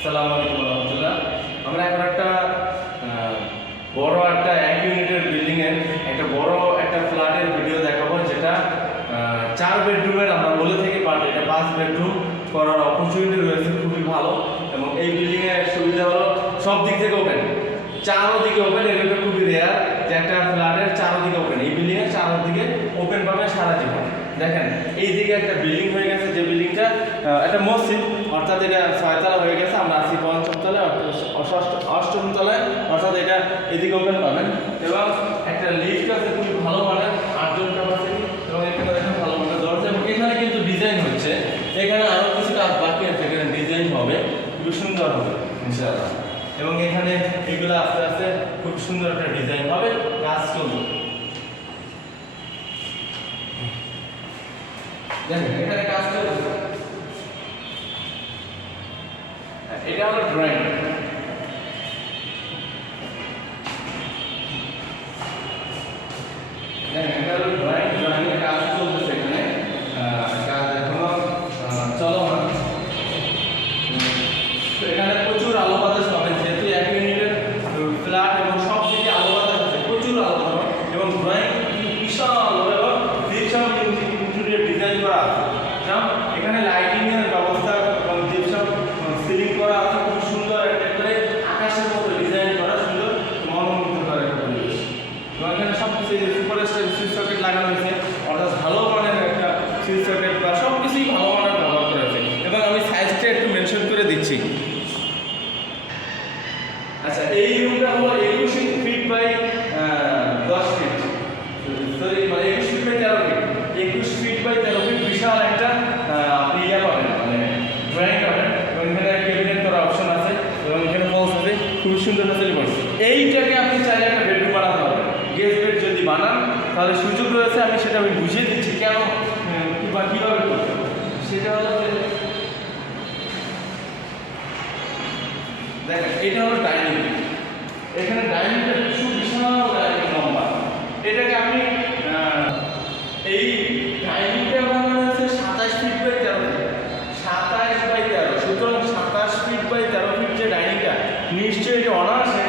আসসালামু আলাইকুম রহমতুল্লাহ। আমরা এখন একটা বড় একটা 1 ইউনিটের বিল্ডিং এর একটা বড় একটা ফ্ল্যাটের ভিডিও দেখাবো, যেটা 4 বেডরুমের আমরা বলে থাকি, বাট এটা 5 বেডরুম করার অপরচুনিটি রয়েছে, খুবই ভালো। এবং এই বিল্ডিং এর সুবিধা হলো সব দিক থেকে ওপেন, চারদিকে ওপেন। এটা খুবই রেয়ার যে একটা ফ্ল্যাটের চারদিকে ওপেন। এই বিল্ডিং এর চারদিকে ওপেন পাবে সারা জীবন। দেখেন এইদিকে একটা বিল্ডিং হয়ে গেছে, যে বিল্ডিংটা একটা মসজিদ, অর্থাৎ এটা 6 তলা হয়ে গেছে। আমরা আছি 5ম তলায়, অষ্টম তলায়, অর্থাৎ এটা এদিকে ওপেন পাবেন। এবং একটা লিফট আছে খুবই ভালো মানের, 8 জন ক্যাপাসিটি। এবং এখানে দেখেন ভালো মানের দরজা। এবং এখানে কিন্তু ডিজাইন হচ্ছে, এখানে আরো কিছু কাজ বাকি আছে, এখানে ডিজাইন হবে, খুব সুন্দর হবে ইনশাআল্লাহ। এবং এখানে এগুলো আস্তে আস্তে খুব সুন্দর একটা ডিজাইন হবে, কাজ চলবে। দেখেন এখানে কাজ চলছে, এটা হলো ড্রয়িং। দেখেন এটা হলো ড্রয়িং, ড্রয়িং এর কাজ চলতেছে এখানে, কাজ এখনো চলমান। এখানে প্রচুর আলো বাতাস পাবেন, যেহেতু 1 ইউনিটের ফ্ল্যাট এবং সব দিকে আলো বাতাস আছে, প্রচুর আলো পাবেন। এবং ড্রয়িং বিশাল এবং জিপসাম ইন্টেরিয়র ডিজাইন করা আছে। এখানে লাইটিং এর ব্যবস্থা এবং জিপসাম সিলিং করা আছে, খুব সুন্দর একটা করে আকাশের মতো ডিজাইন করা, সুন্দর মনোমুগ্ধকর একটা পরিবেশ। এবং এখানে সব কিছু সুপার সুইচ সকেট লাগানো হয়েছে, অর্থাৎ ভালো মানের একটা সুইচ সকেট বা সব কিছুই ভালো মানের ব্যবহার করা হয়েছে। এবং আমি সাইজটা একটু মেনশন করে দিচ্ছি। আচ্ছা, এই রুমটা হলো 21 ফিট বাই 10 ফিট, সরি মানে 21 feet by 13 feet, 21 feet by 13 feet বিশাল একটা আপনি ইয়া পাবেন, মানে ড্রয়িং পাবেন। এবং এখানে ক্যাবিনেট করার অপশন আছে, এবং এখানে ফলস আছে, খুব সুন্দর ফ্যাসিলিটি পাবেন। এইটাকে আপনি চাইলে একটা বেডরুম বানাতে পারবেন। গেস্ট বেড যদি বানান তাহলে সুযোগ রয়েছে, আমি সেটা বুঝিয়ে দিচ্ছি কেন বা কীভাবে করতে হবে। সেটা হলো যে দেখেন এটা হলো ডাইনিং। এখানে ডাইনিংটা বিশাল ডাইনিং লম্বা। এটাকে আপনি এই ডাইনিংটা বানানো হয়েছে 27 ফিট বাই 13 ফিট, 27 বাই 13। সুতরাং 27 ফিট বাই 13 ফিট যে ডাইনিংটা, নিশ্চয়ই এটা অনায়াসে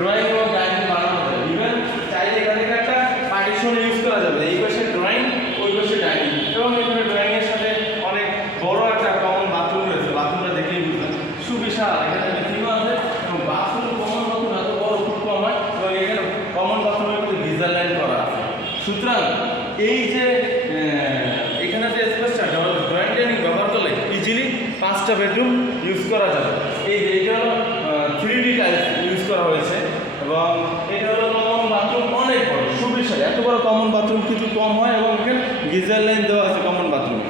ড্রয়িং এবং ডাইনিং বানানো যায়। ইভেন চাইলে এখানে একটা পার্টিশন ইউজ করা যাবে, এই পাশে ড্রয়িং, ওই পাশে ডাইনিং। এবং এখানে ড্রয়িং এর সাথে অনেক বড় একটা কমন বাথরুম রয়েছে, বাথরুমটা দেখলেই বুঝবেন সুবিশাল। এখানে বেসিনও আছে এবং বাথরুম কমন বাথরুম এত বড় খুব কম হয়। এবং এখানে কমন বাথরুমের মধ্যে গিজার লাইন করা আছে। সুতরাং এই যে এখানে যে স্পেসটা ড্রয়িং ডাইনিং ব্যবহার করলে ইজিলি 5টা বেডরুম ইউজ করা যাবে। এইটা হলো 3D টাইলস ইউজ করা হয়েছে। এবং এটা হলো কমন বাথরুম, অনেক বড় সুবিশাল। এত বড় কমন বাথরুম কিন্তু কম হয়। এবং এখানে গিজার লাইন দেওয়া আছে কমন বাথরুমে।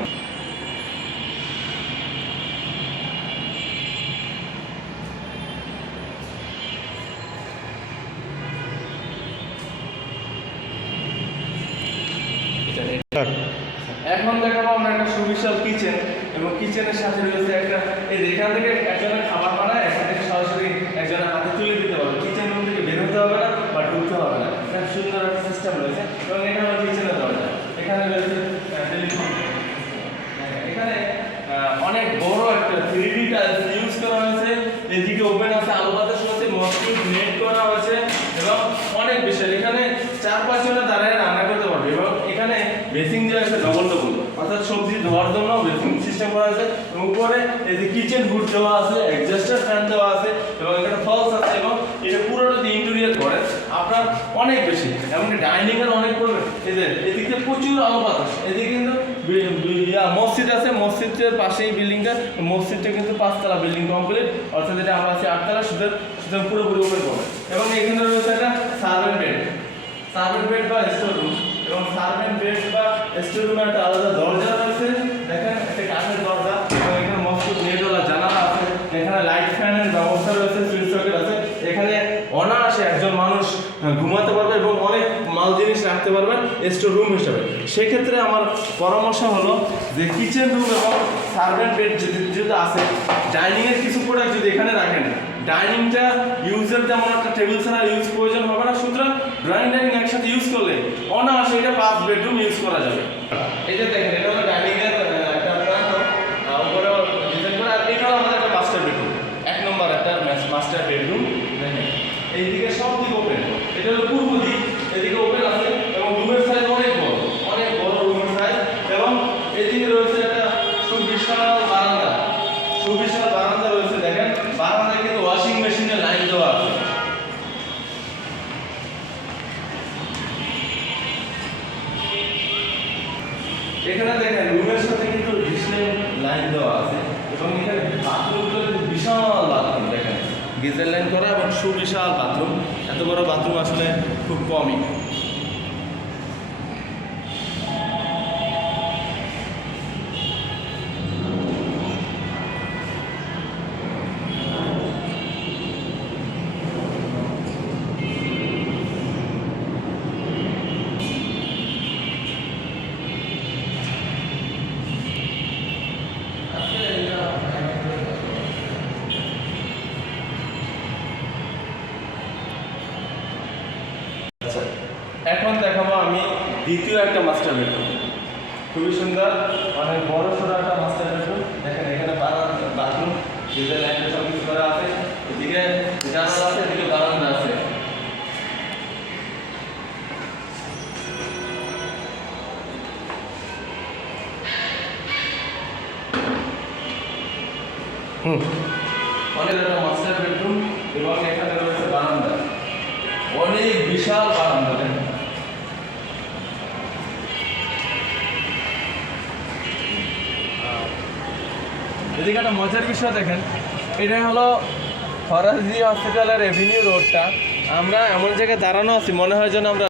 এখন দেখাবো আমরা একটা সুবিশাল কিচেন। এবং কিচেনের সাথে রয়েছে একটা, এই এখান থেকে একজনের খাবার বানায়, এখান থেকে সরাসরি একজনের হাতে তুলে দিতে পারবে। কিচেন রুম থেকে বের হতে হবে না বা ঢুকতে হবে না, একটা সুন্দর একটা সিস্টেম রয়েছে। এবং এটা হলো কিচেনের দরজা। এখানে রয়েছে টেলিফোন। এখানে অনেক বড় একটা 3D টাইলস ইউজ করা হয়েছে। এদিকে ওপেন আছে, আলো বাতাস হচ্ছে, মসকিউট নেট করা হয়েছে। এবং অনেক বিশাল, এখানে 4-5 জনের দাঁড়ায় রান্না করতে পারবে। এবং এখানে বেসিং যে আছে ডবল, অর্থাৎ সবজি ধোয়ার জন্য বেসিং সিস্টেম করা আছে। এবং উপরে এই যে কিচেন হুড দেওয়া আছে, এক্সস্টার ফ্যান দেওয়া আছে। এবং এখানে ফলস আছে। এবং এটা পুরোটা দিয়ে ইন্টেরিয়র করে আপনার অনেক বেশি। এমনকি ডাইনিং এর অনেক পড়বে। এই যে এদিকে প্রচুর আলো বাতাস। এদিকে কিন্তু মসজিদ আছে, মসজিদের পাশেই বিল্ডিংটা। মসজিদটা কিন্তু 5 তলা বিল্ডিং কমপ্লিট, অর্থাৎ এটা আমরা আছি 8 তলা, সুতরাং পুরোপুরি ওপেন করবে। এবং এখানে রয়েছে একটা সার্ভেন্ট বেড বা স্টোর রুম। এবং সার্ভেন্ট বেড বা স্টোর রুমে একটা আলাদা দরজা রয়েছে। দেখেন একটা কাঠের দরজা। এবং এখানে মসজিদ নেটওয়ালা জানালা আছে। এখানে লাইট ফ্যানের ব্যবস্থা রয়েছে, সুইচ সকেট আছে। এখানে অনায়াসে একজন মানুষ ঘুমাতে পারবে এবং অনেক মাল জিনিস রাখতে পারবেন স্টোর রুম হিসেবে। সেক্ষেত্রে আমার পরামর্শ হলো যে কিচেন রুম এবং সার্ভেন্ট বেড যদি আছে, ডাইনিংয়ের কিছু প্রোডাক্ট যদি এখানে রাখেন, ডাইনিংটা ইউজের তেমন একটা টেবিল ছাড়া ইউজ প্রয়োজন হবে না। সুতরাং ড্রয়িং ডাইনিং একসাথে ইউজ করলে অনায়াসে এটা 5 বেডরুম ইউজ করা যাবে। এই যে দেখেন এটা হলো ডাইনিং এর একটা প্ল্যান, উপরে ডিজাইন করা। আর এটা হলো আমাদের একটা মাস্টার বেডরুম, 1 এইদিকে সব দিক ওপেন। এটা হলো পূর্ব দিক, এদিকে ওপেন আছে এবং রুমের সাইজ অনেক বড় রুমের সাইজ। এবং এদিকে রয়েছে একটা সুবিশাল বারান্দা রয়েছে। দেখেন বারান্দায় কিন্তু ওয়াশিং মেশিনের লাইন দেওয়া আছে। এখানে দেখেন রুমের সাথে কিন্তু ডিসলাইন লাইন দেওয়া আছে এবং এখানে বাথরুমগুলো কিন্তু বিশাল বাথরুম। দেখেন গিজার লাইন করা এবং সুবিশাল বাথরুম। এত বড় বাথরুম আসলে খুব কমই। আচ্ছা, এখন দেখাবো আমি দ্বিতীয় একটা মাস্টার বেডরুম। খুবই সুন্দর, অনেক বড় সড়ো একটা মাস্টার বেডরুম। দেখেন এখানে বাথরুম, ডিজাইন লাইনটা সব কিছু করা আছে। এদিকে জানালা আছে, এদিকে বারান্দা আছে। অনেক একটা মাস্টার বেডরুম এবং এখানে রয়েছে বারান্দা, অনেক বিশাল বারান্দা। দেখেন এদিকে একটা মজার বিষয় দেখেন, এটা হলো ফরাজি হসপিটালের এভিনিউ রোডটা। আমরা এমন জায়গায় দাঁড়ানো আছি, মনে হয় যেন আমরা